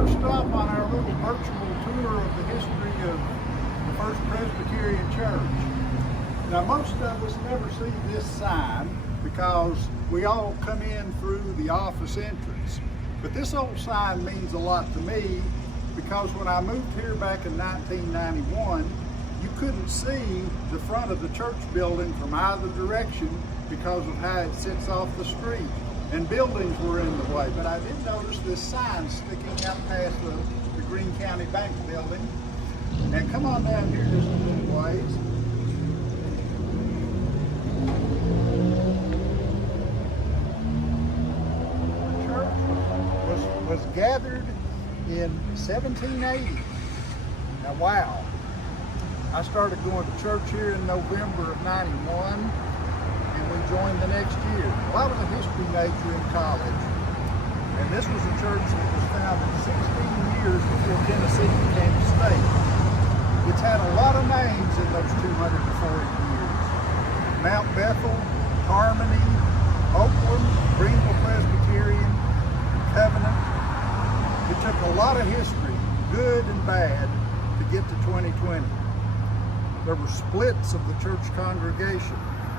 first stop on our little virtual tour of the history of the First Presbyterian Church. Now, most of us never see this sign because we all come in through the office entrance. But this old sign means a lot to me because when I moved here back in 1991, you couldn't see the front of the church building from either direction because of how it sits off the street, and buildings were in the way. But I did notice this sign sticking out past the Greene County Bank building. And come on down here just a little ways. The church was gathered in 1780. Now, wow. I started going to church here in November of '91, and we joined the next year. Well, I was a history major in college, and this was a church that was founded 16 years before Tennessee became a state. It's had a lot of names in those 240 years. Mount Bethel, Harmony, Oakland, Greenville Presbyterian, Covenant. It took a lot of history, good and bad, to get to 2020. There were splits of the church congregation,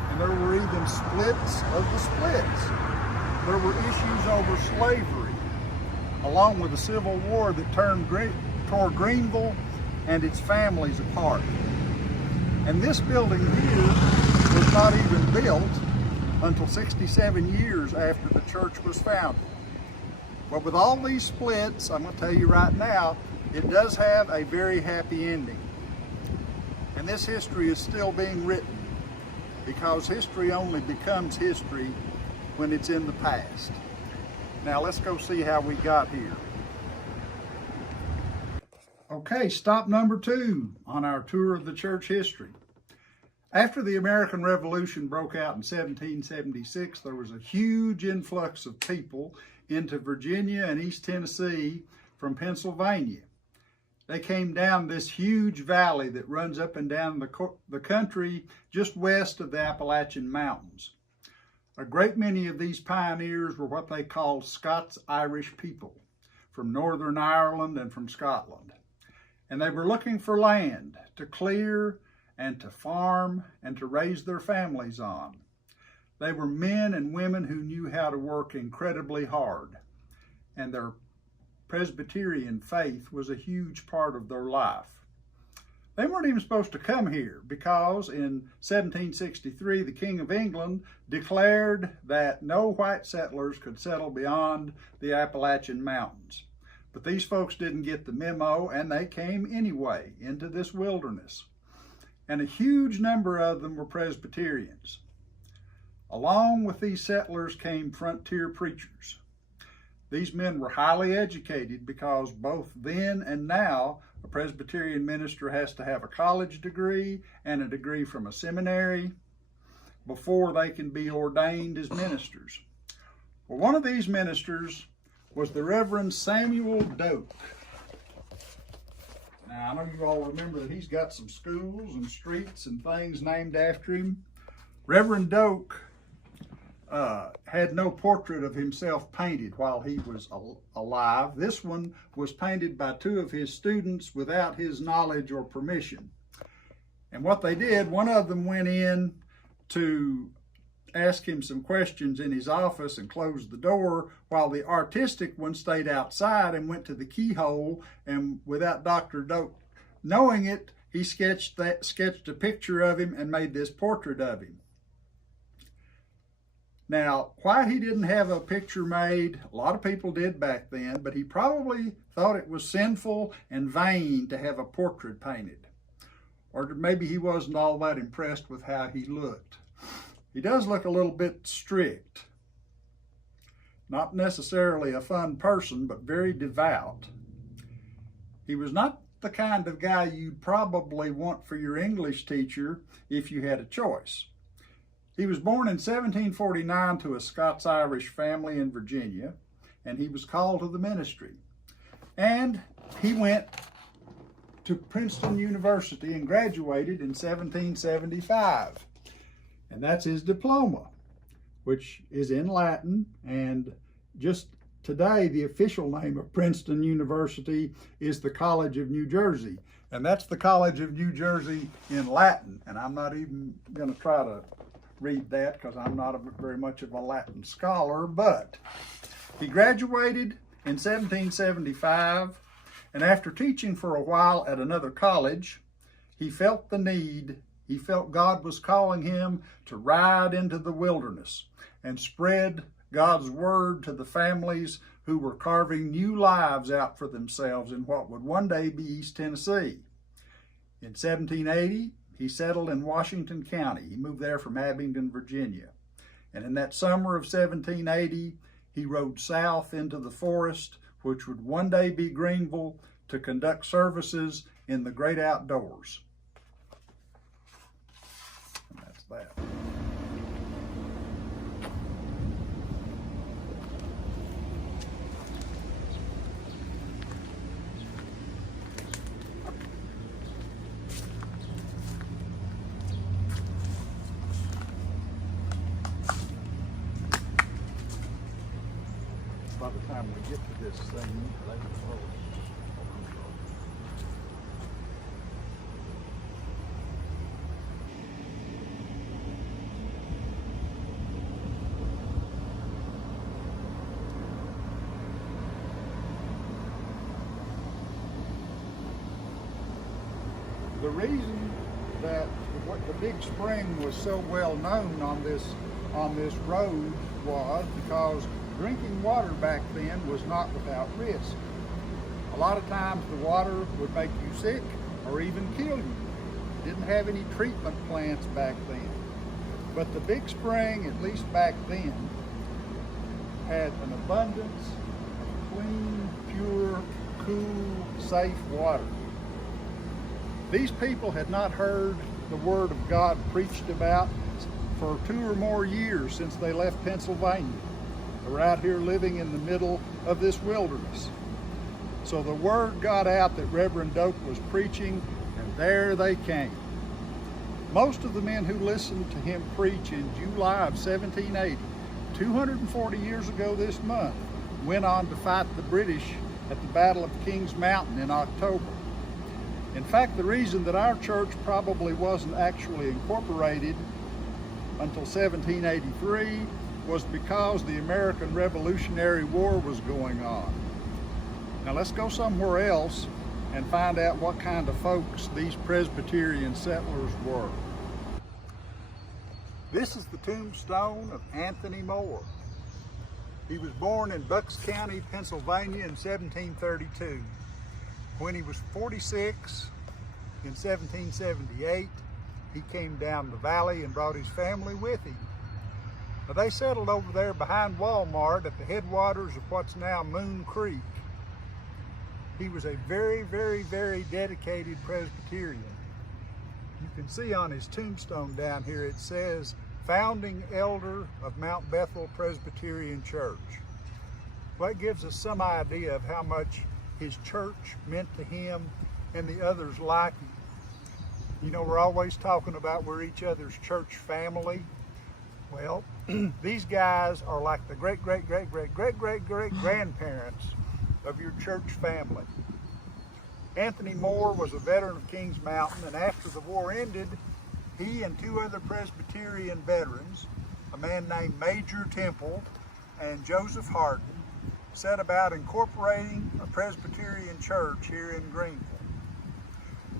and there were even splits of the splits. There were issues over slavery, along with the Civil War that tore Greenville and its families apart. And this building here was not even built until 67 years after the church was founded. But with all these splits, I'm going to tell you right now, it does have a very happy ending. And this history is still being written, because history only becomes history when it's in the past. Now let's go see how we got here. Okay, stop number 2 on our tour of the church history. After the American Revolution broke out in 1776, there was a huge influx of people into Virginia and East Tennessee from Pennsylvania. They came down this huge valley that runs up and down the country just west of the Appalachian Mountains. A great many of these pioneers were what they called Scots-Irish people from Northern Ireland and from Scotland. And they were looking for land to clear and to farm and to raise their families on. They were men and women who knew how to work incredibly hard, and their Presbyterian faith was a huge part of their life. They weren't even supposed to come here because in 1763, the King of England declared that no white settlers could settle beyond the Appalachian Mountains. But these folks didn't get the memo, and they came anyway into this wilderness. And a huge number of them were Presbyterians. Along with these settlers came frontier preachers. These men were highly educated because both then and now, a Presbyterian minister has to have a college degree and a degree from a seminary before they can be ordained as ministers. Well, one of these ministers was the Reverend Samuel Doak. Now, I know you all remember that he's got some schools and streets and things named after him. Reverend Doak had no portrait of himself painted while he was alive. This one was painted by 2 of his students without his knowledge or permission. And what they did, one of them went in to ask him some questions in his office and closed the door, while the artistic one stayed outside and went to the keyhole, and without Dr. Doak knowing it, he sketched a picture of him and made this portrait of him. Now, why he didn't have a picture made, a lot of people did back then, but he probably thought it was sinful and vain to have a portrait painted. Or maybe he wasn't all that impressed with how he looked. He does look a little bit strict. Not necessarily a fun person, but very devout. He was not the kind of guy you'd probably want for your English teacher if you had a choice. He was born in 1749 to a Scots-Irish family in Virginia, and he was called to the ministry. And he went to Princeton University and graduated in 1775. And that's his diploma, which is in Latin and just Today, the official name of Princeton University is the College of New Jersey. And that's the College of New Jersey in Latin. And I'm not even going to try to read that because I'm not very much of a Latin scholar, but he graduated in 1775, and after teaching for a while at another college, he felt God was calling him to ride into the wilderness and spread God's word to the families who were carving new lives out for themselves in what would one day be East Tennessee. In 1780, he settled in Washington County. He moved there from Abingdon, Virginia. And in that summer of 1780, he rode south into the forest, which would one day be Greenville, to conduct services in the great outdoors. And that's that. By the time we get to this thing, they will close. The reason that the big spring was so well known on this road was because drinking water back then was not without risk. A lot of times the water would make you sick or even kill you. Didn't have any treatment plants back then. But the big spring, at least back then, had an abundance of clean, pure, cool, safe water. These people had not heard the Word of God preached about for 2 or more years since they left Pennsylvania. They were out here living in the middle of this wilderness. So the word got out that Reverend Doak was preaching, and there they came. Most of the men who listened to him preach in July of 1780, 240 years ago this month, went on to fight the British at the Battle of Kings Mountain in October. In fact, the reason that our church probably wasn't actually incorporated until 1783 was because the American Revolutionary War was going on. Now let's go somewhere else and find out what kind of folks these Presbyterian settlers were. This is the tombstone of Anthony Moore. He was born in Bucks County, Pennsylvania in 1732. When he was 46, in 1778, he came down the valley and brought his family with him. Now, they settled over there behind Walmart at the headwaters of what's now Moon Creek. He was a very, very, very dedicated Presbyterian. You can see on his tombstone down here, it says, founding elder of Mount Bethel Presbyterian Church. Well, that gives us some idea of how much his church meant to him and the others like him. You know, we're always talking about we're each other's church family. Well, these guys are like the great-great-great-great-great-great-grandparents of your church family. Anthony Moore was a veteran of Kings Mountain, and after the war ended, he and 2 other Presbyterian veterans, a man named Major Temple and Joseph Hardin, set about incorporating a Presbyterian church here in Greenville.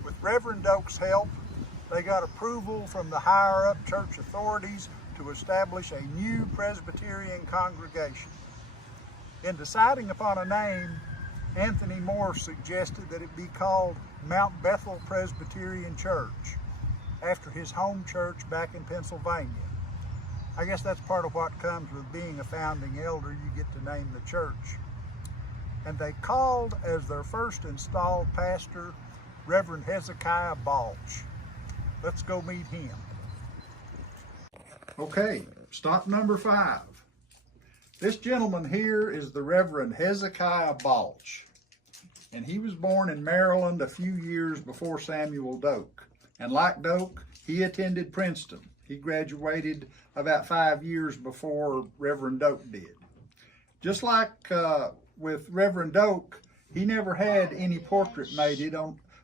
With Reverend Doak's help, they got approval from the higher-up church authorities to establish a new Presbyterian congregation. In deciding upon a name, Anthony Moore suggested that it be called Mount Bethel Presbyterian Church, after his home church back in Pennsylvania. I guess that's part of what comes with being a founding elder. You get to name the church. And they called as their first installed pastor Reverend Hezekiah Balch. Let's go meet him. Okay, stop number 5. This gentleman here is the Reverend Hezekiah Balch, and he was born in Maryland a few years before Samuel Doak. And like Doak, he attended Princeton. He graduated about 5 years before Reverend Doak did. Just like with Reverend Doak, he never had any portrait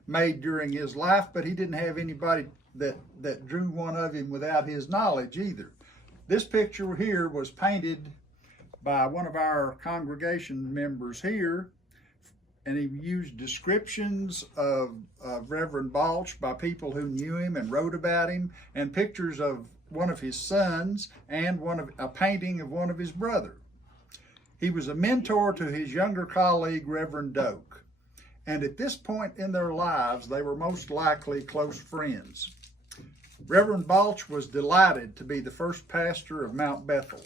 made during his life, but he didn't have anybody that drew one of him without his knowledge either. This picture here was painted by one of our congregation members here, and he used descriptions of Reverend Balch by people who knew him and wrote about him, and pictures of one of his sons and a painting of one of his brothers. He was a mentor to his younger colleague, Reverend Doak, and at this point in their lives, they were most likely close friends. Reverend Balch was delighted to be the first pastor of Mount Bethel.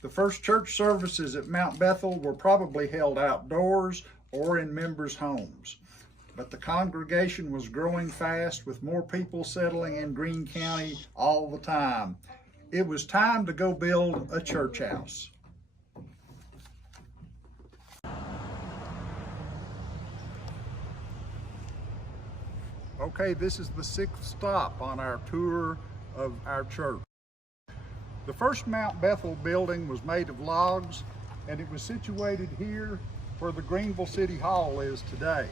The first church services at Mount Bethel were probably held outdoors or in members' homes, but the congregation was growing fast with more people settling in Greene County all the time. It was time to go build a church house. Okay, this is the 6th stop on our tour of our church. The first Mount Bethel building was made of logs, and it was situated here where the Greenville City Hall is today.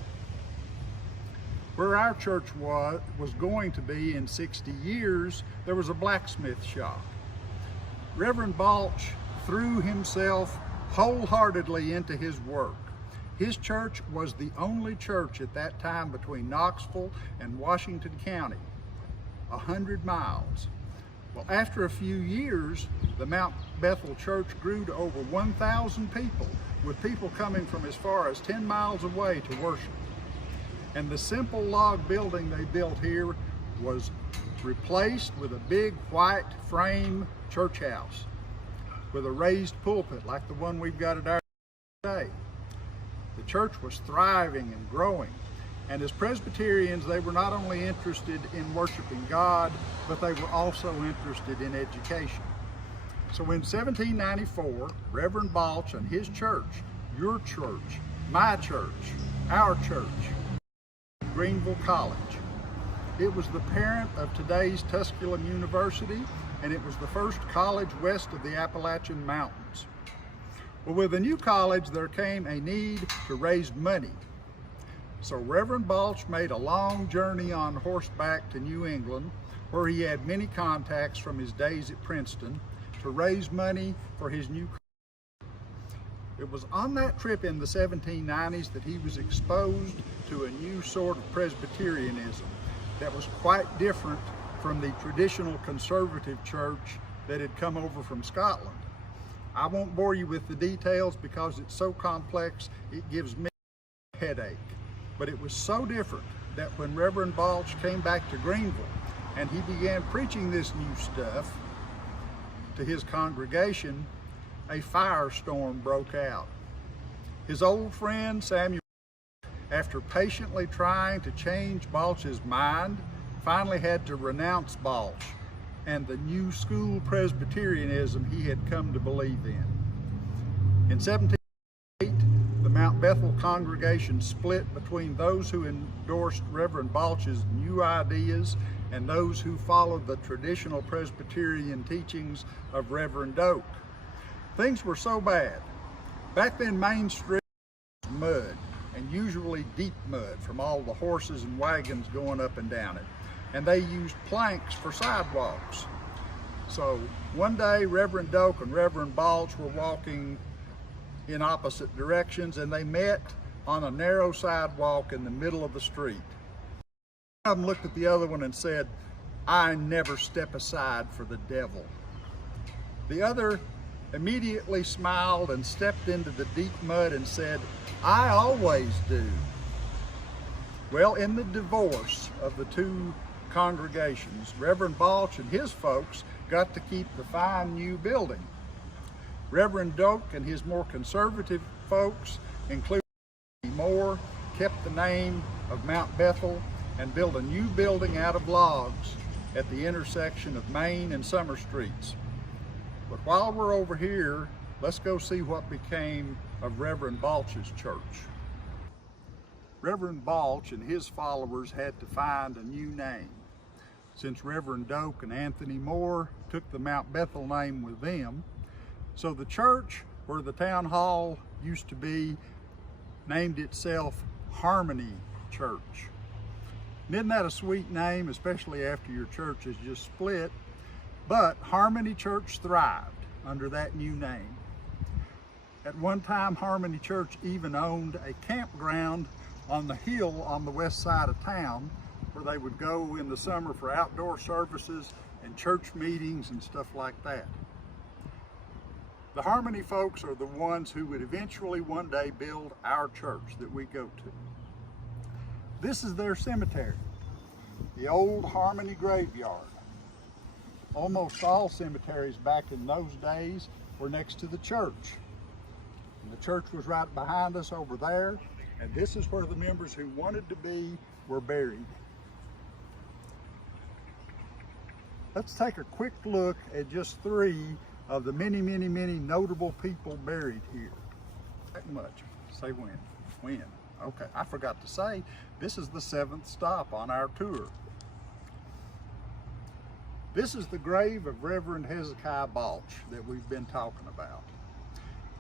Where our church was going to be in 60 years, there was a blacksmith shop. Reverend Balch threw himself wholeheartedly into his work. His church was the only church at that time between Knoxville and Washington County, 100 miles. Well, after a few years, the Mount Bethel Church grew to over 1,000 people, with people coming from as far as 10 miles away to worship. And the simple log building they built here was replaced with a big white frame church house with a raised pulpit like the one we've got at our today. The church was thriving and growing, and as Presbyterians, they were not only interested in worshiping God, but they were also interested in education. So in 1794, Reverend Balch and his church, your church, my church, our church, Greenville College. It was the parent of today's Tusculum University, and it was the first college west of the Appalachian Mountains. Well, with the new college, there came a need to raise money. So Reverend Balch made a long journey on horseback to New England, where he had many contacts from his days at Princeton, to raise money for his new college. It was on that trip in the 1790s that he was exposed to a new sort of Presbyterianism that was quite different from the traditional conservative church that had come over from Scotland. I won't bore you with the details because it's so complex, it gives me a headache. But it was so different that when Reverend Balch came back to Greenville and he began preaching this new stuff to his congregation, a firestorm broke out. His old friend Samuel, after patiently trying to change Balch's mind, finally had to renounce Balch and the new school Presbyterianism he had come to believe in. In 1708, the Mount Bethel congregation split between those who endorsed Reverend Balch's new ideas and those who followed the traditional Presbyterian teachings of Reverend Doak. Things were so bad. Back then, Main Street was mud, and usually deep mud from all the horses and wagons going up and down it. And they used planks for sidewalks. So one day, Reverend Doak and Reverend Balch were walking in opposite directions, and they met on a narrow sidewalk in the middle of the street. One of them looked at the other one and said, "I never step aside for the devil." The other immediately smiled and stepped into the deep mud and said, "I always do." Well, in the divorce of the two congregations, Reverend Balch and his folks got to keep the fine new building. Reverend Doak and his more conservative folks, including Moore, kept the name of Mount Bethel and built a new building out of logs at the intersection of Main and Summer Streets. But while we're over here, let's go see what became of Reverend Balch's church. Reverend Balch and his followers had to find a new name, since Reverend Doak and Anthony Moore took the Mount Bethel name with them. So the church where the town hall used to be, named itself Harmony Church. Isn't that a sweet name, especially after your church is just split? But Harmony Church thrived under that new name. At one time, Harmony Church even owned a campground on the hill on the west side of town where they would go in the summer for outdoor services and church meetings and stuff like that. The Harmony folks are the ones who would eventually one day build our church that we go to. This is their cemetery, the old Harmony graveyard. Almost all cemeteries back in those days were next to the church. And the church was right behind us over there, and this is where the members who wanted to be were buried. Let's take a quick look at just 3 of the many, many, many notable people buried here. That much. Say when. When. Okay, I forgot to say, this is the 7th stop on our tour. This is the grave of Reverend Hezekiah Balch that we've been talking about.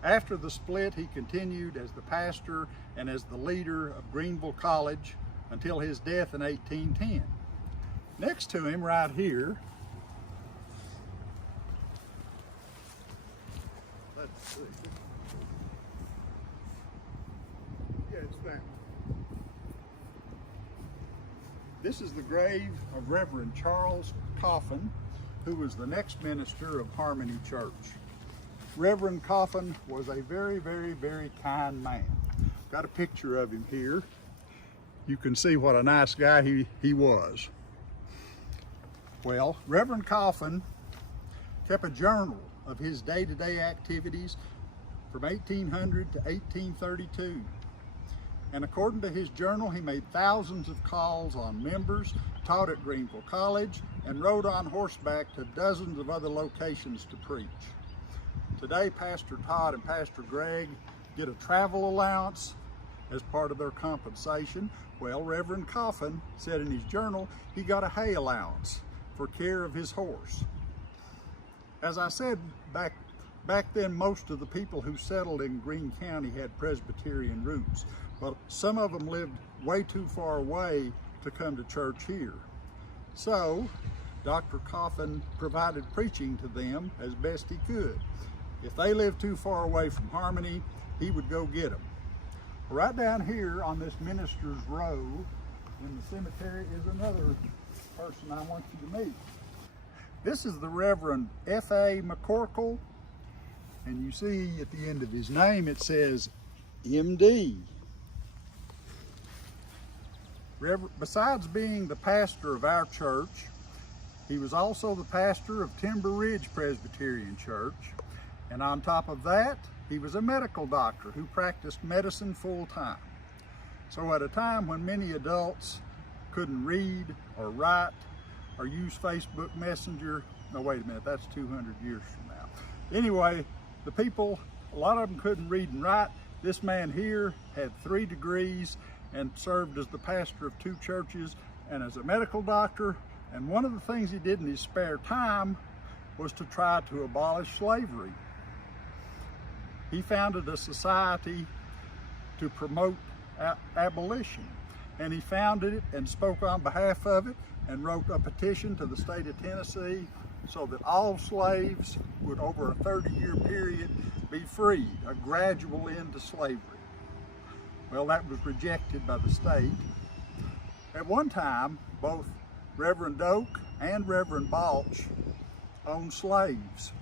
After the split, he continued as the pastor and as the leader of Greenville College until his death in 1810. Next to him right here, let's see. Yeah, it's that. This is the grave of Reverend Charles Coffin, who was the next minister of Harmony Church. Reverend Coffin was a very, very, very kind man. Got a picture of him here. You can see what a nice guy he was. Well, Reverend Coffin kept a journal of his day-to-day activities from 1800 to 1832. And according to his journal, he made thousands of calls on members, taught at Greenville College, and rode on horseback to dozens of other locations to preach. Today, Pastor Todd and Pastor Greg get a travel allowance as part of their compensation. Well, Reverend Coffin said in his journal he got a hay allowance for care of his horse. As I said, back then, most of the people who settled in Greene County had Presbyterian roots, but some of them lived way too far away to come to church here. So, Dr. Coffin provided preaching to them as best he could. If they lived too far away from Harmony, he would go get them. Right down here on this minister's row in the cemetery is another person I want you to meet. This is the Reverend F.A. McCorkle, and you see at the end of his name it says M.D. Besides being the pastor of our church, he was also the pastor of Timber Ridge Presbyterian Church, and on top of that, he was a medical doctor who practiced medicine full-time. So at a time when many adults couldn't read or write or use Facebook Messenger, no, wait a minute, that's 200 years from now. Anyway, the people, a lot of them couldn't read and write. This man here had 3 degrees and served as the pastor of 2 churches and as a medical doctor. And one of the things he did in his spare time was to try to abolish slavery. He founded a society to promote abolition, and he founded it and spoke on behalf of it and wrote a petition to the state of Tennessee so that all slaves would, over a 30-year period, be freed, a gradual end to slavery. Well, that was rejected by the state. At one time, both Reverend Doak and Reverend Balch owned slaves.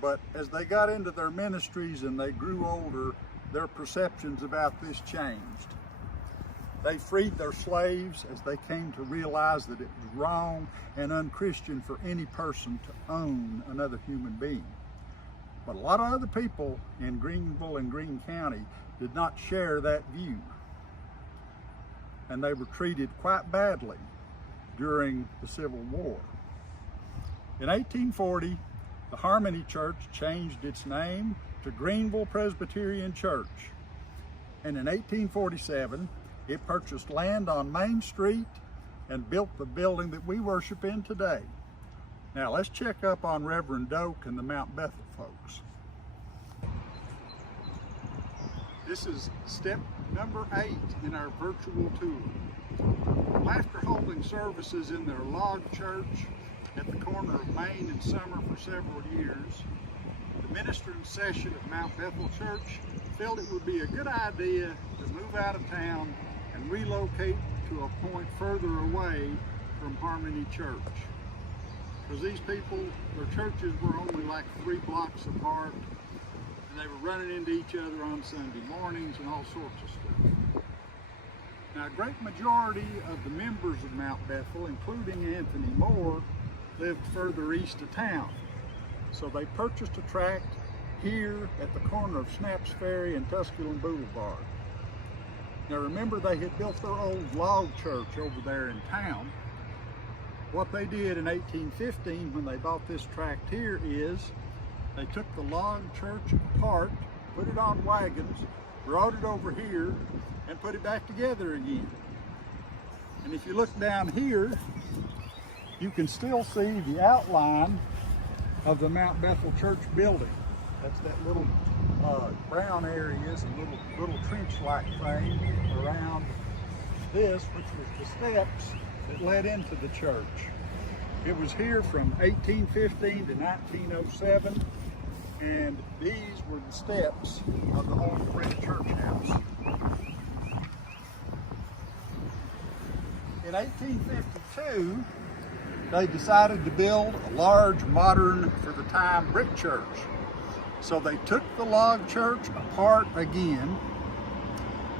But as they got into their ministries and they grew older, their perceptions about this changed. They freed their slaves as they came to realize that it was wrong and unchristian for any person to own another human being. But a lot of other people in Greenville and Greene County did not share that view. And they were treated quite badly during the Civil War. In 1840, the Harmony Church changed its name to Greenville Presbyterian Church. And in 1847, it purchased land on Main Street and built the building that we worship in today. Now let's check up on Reverend Doak and the Mount Bethel folks. This is step number 8 in our virtual tour. After holding services in their log church at the corner of Main and Summer for several years, the ministering session at Mount Bethel Church felt it would be a good idea to move out of town and relocate to a point further away from Harmony Church. Because these people, their churches were only like 3 blocks apart, and they were running into each other on Sunday mornings and all sorts of stuff. Now, a great majority of the members of Mount Bethel, including Anthony Moore, lived further east of town. So they purchased a tract here at the corner of Snaps Ferry and Tusculum Boulevard. Now remember, they had built their old log church over there in town. What they did in 1815 when they bought this tract here is they took the log church apart, put it on wagons, brought it over here, and put it back together again. And if you look down here, you can still see the outline of the Mount Bethel Church building. That's that little brown areas and little trench-like thing around this, which was the steps that led into the church. It was here from 1815 to 1907, and these were the steps of the old brick church house. In 1852, they decided to build a large, modern, for the time, brick church. So they took the log church apart again,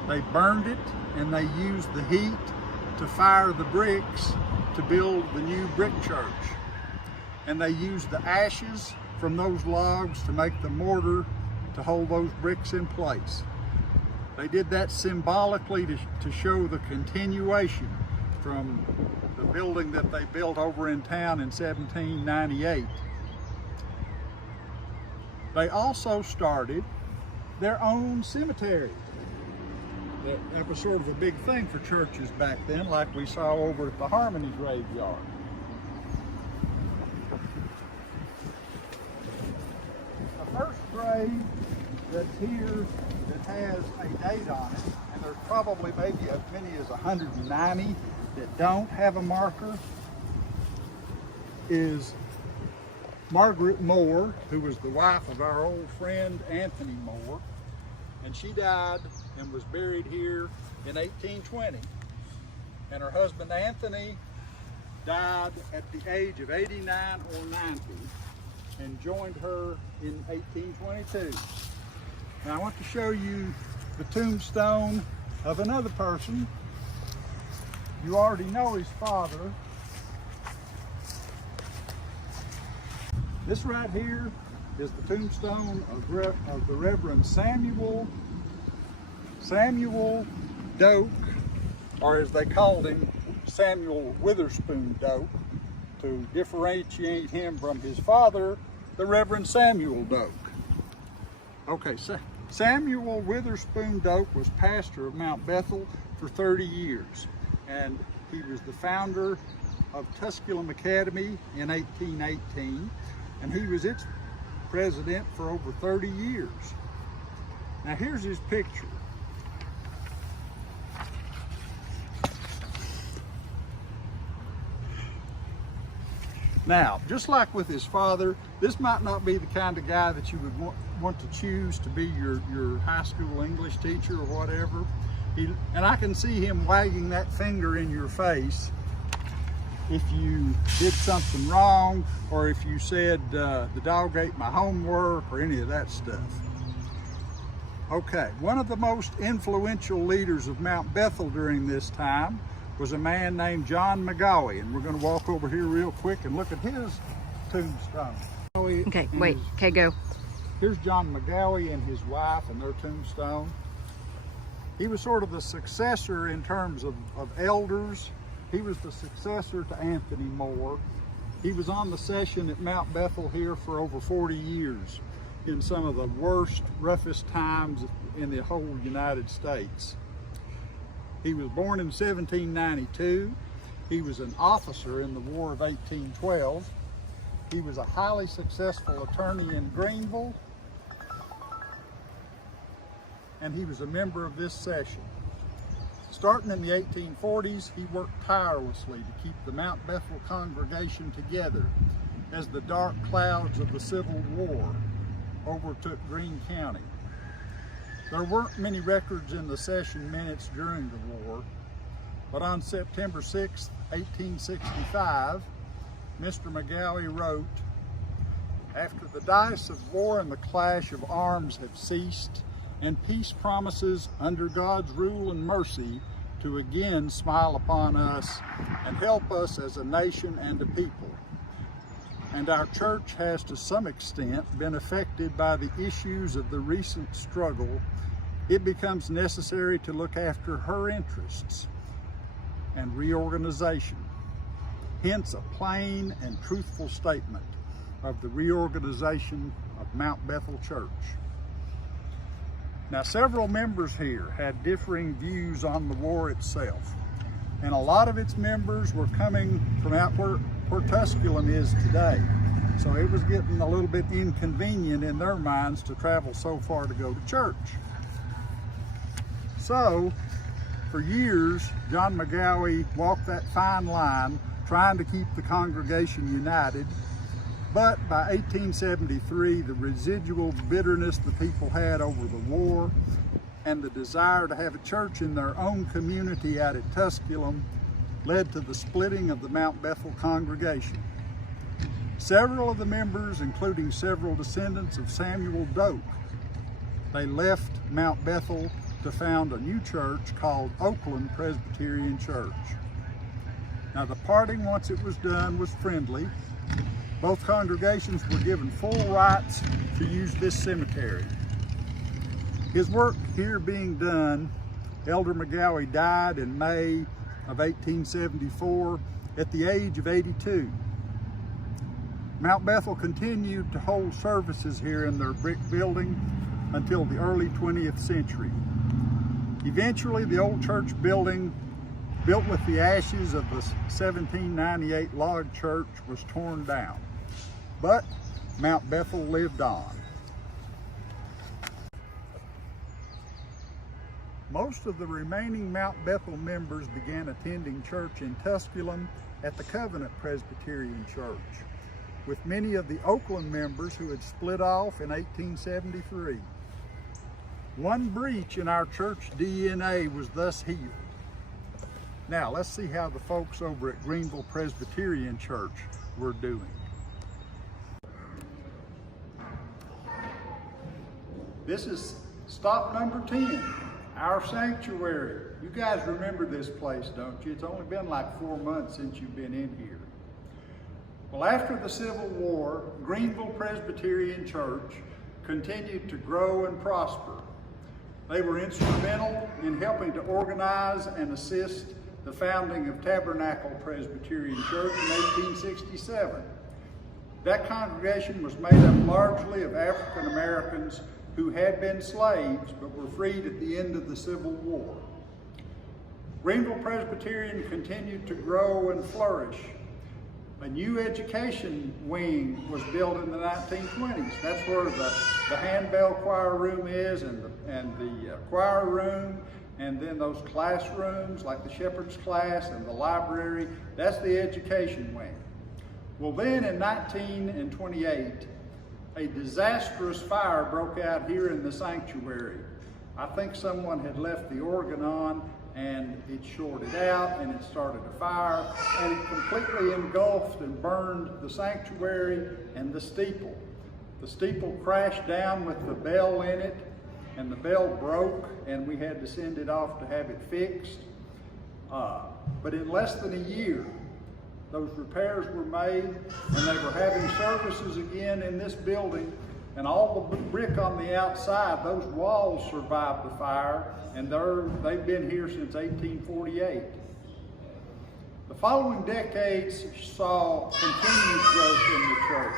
they burned it, and they used the heat to fire the bricks to build the new brick church. And they used the ashes from those logs to make the mortar to hold those bricks in place. They did that symbolically to show the continuation from the building that they built over in town in 1798. They also started their own cemetery. That was sort of a big thing for churches back then, like we saw over at the Harmony graveyard. The first grave that's here that has a date on it, and there's probably maybe as many as 190 that don't have a marker, is Margaret Moore, who was the wife of our old friend Anthony Moore, and she died and was buried here in 1820. And her husband Anthony died at the age of 89 or 90 and joined her in 1822. Now I want to show you the tombstone of another person. You already know his father. This right here is the tombstone of the Reverend Samuel Doak, or as they called him, Samuel Witherspoon Doak, to differentiate him from his father, the Reverend Samuel Doak. Okay, Samuel Witherspoon Doak was pastor of Mount Bethel for 30 years, and he was the founder of Tusculum Academy in 1818, and he was its president for over 30 years. Now here's his picture. Now, just like with his father, this might not be the kind of guy that you would want to choose to be your high school English teacher or whatever. And I can see him wagging that finger in your face if you did something wrong, or if you said the dog ate my homework, or any of that stuff. Okay, one of the most influential leaders of Mount Bethel during this time was a man named John McGowie, and we're going to walk over here real quick and look at his tombstone. Okay, wait, okay, go. Here's John McGowie and his wife and their tombstone. He was sort of the successor in terms of elders. He was the successor to Anthony Moore. He was on the session at Mount Bethel here for over 40 years in some of the worst, roughest times in the whole United States. He was born in 1792. He was an officer in the War of 1812. He was a highly successful attorney in Greenville. and he was a member of this session. Starting in the 1840s, he worked tirelessly to keep the Mount Bethel congregation together as the dark clouds of the Civil War overtook Greene County. There weren't many records in the session minutes during the war, but on September 6, 1865, Mr. McGowie wrote, "After the dice of war and the clash of arms have ceased, and peace promises under God's rule and mercy to again smile upon us and help us as a nation and a people. And our church has to some extent been affected by the issues of the recent struggle, it becomes necessary to look after her interests and reorganization." Hence a plain and truthful statement of the reorganization of Mount Bethel Church. Now, several members here had differing views on the war itself, and a lot of its members were coming from out where Tusculum is today. So it was getting a little bit inconvenient in their minds to travel so far to go to church. So, for years, John McGowie walked that fine line trying to keep the congregation united, but by 1873, the residual bitterness the people had over the war and the desire to have a church in their own community out at Tusculum led to the splitting of the Mount Bethel congregation. Several of the members, including several descendants of Samuel Doak, they left Mount Bethel to found a new church called Oakland Presbyterian Church. Now, the parting, once it was done, was friendly. Both congregations were given full rights to use this cemetery. His work here being done, Elder McGowie died in May of 1874 at the age of 82. Mount Bethel continued to hold services here in their brick building until the early 20th century. Eventually, the old church building, built with the ashes of the 1798 log church, was torn down. But Mount Bethel lived on. Most of the remaining Mount Bethel members began attending church in Tusculum at the Covenant Presbyterian Church, with many of the Oakland members who had split off in 1873. One breach in our church DNA was thus healed. Now, let's see how the folks over at Greenville Presbyterian Church were doing. This is stop number 10, our sanctuary. You guys remember this place, don't you? It's only been like 4 months since you've been in here. Well, after the Civil War, Greenville Presbyterian Church continued to grow and prosper. They were instrumental in helping to organize and assist the founding of Tabernacle Presbyterian Church in 1867. That congregation was made up largely of African Americans who had been slaves but were freed at the end of the Civil War. Greenville Presbyterian continued to grow and flourish. A new education wing was built in the 1920s. That's where the handbell choir room is, and the choir room, and then those classrooms like the shepherd's class and the library. That's the education wing. Well, then in 1928, a disastrous fire broke out here in the sanctuary. I think someone had left the organ on and it shorted out and it started a fire, and it completely engulfed and burned the sanctuary and the steeple. The steeple crashed down with the bell in it, and the bell broke, and we had to send it off to have it fixed. But in less than a year, those repairs were made, and they were having services again in this building, and all the brick on the outside, those walls survived the fire, and they've been here since 1848. The following decades saw continued growth in the church.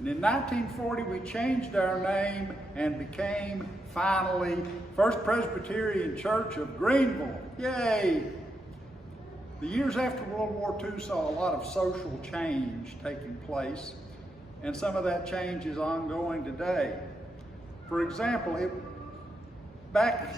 And in 1940, we changed our name and became, finally, First Presbyterian Church of Greenville. Yay! The years after World War II saw a lot of social change taking place, and some of that change is ongoing today. For example, back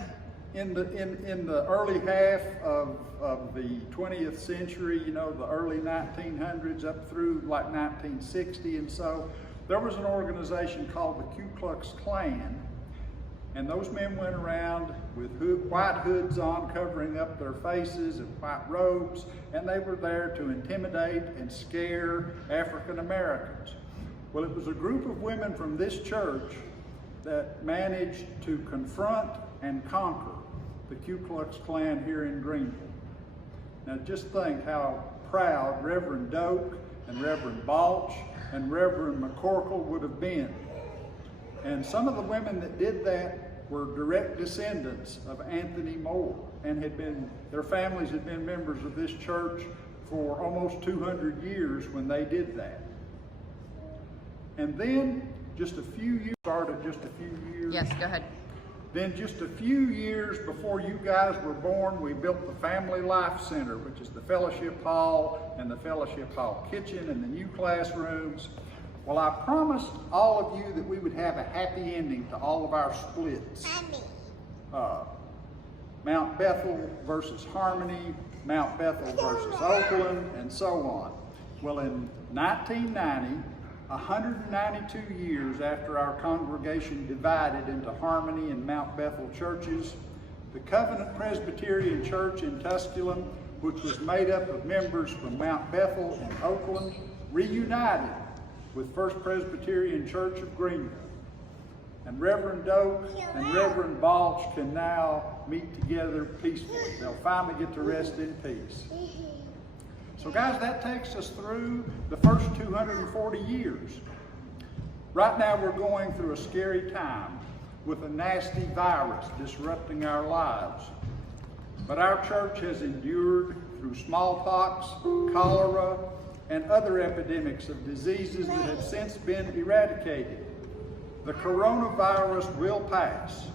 in the early half of the 20th century, you know, the early 1900s up through like 1960 and so, there was an organization called the Ku Klux Klan, and those men went around with white hoods on, covering up their faces, and white robes, and they were there to intimidate and scare African Americans. Well, it was a group of women from this church that managed to confront and conquer the Ku Klux Klan here in Greenville. Now just think how proud Reverend Doak and Reverend Balch and Reverend McCorkle would have been. And some of the women that did that were direct descendants of Anthony Moore, and their families had been members of this church for almost 200 years when they did that. And then just a few years, Yes, go ahead. Then just a few years before you guys were born, we built the Family Life Center, which is the Fellowship Hall and the Fellowship Hall kitchen and the new classrooms. Well, I promised all of you that we would have a happy ending to all of our splits. Mount Bethel versus Harmony, Mount Bethel versus Oakland, and so on. Well, in 1990, 192 years after our congregation divided into Harmony and Mount Bethel churches, the Covenant Presbyterian Church in Tusculum, which was made up of members from Mount Bethel and Oakland, reunited with First Presbyterian Church of Greenville. And Reverend Doak and Reverend Balch can now meet together peacefully. They'll finally get to rest in peace. So guys, that takes us through the first 240 years. Right now we're going through a scary time with a nasty virus disrupting our lives. But our church has endured through smallpox, cholera, and other epidemics of diseases that have since been eradicated. The coronavirus will pass.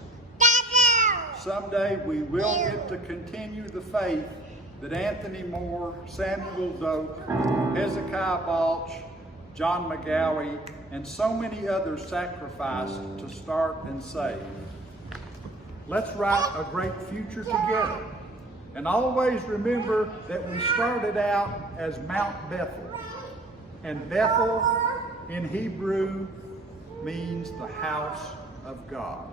Someday we will get to continue the faith that Anthony Moore, Samuel Doak, Hezekiah Balch, John McGowie, and so many others sacrificed to start and save. Let's write a great future together. And always remember that we started out as Mount Bethel. And Bethel in Hebrew means the house of God.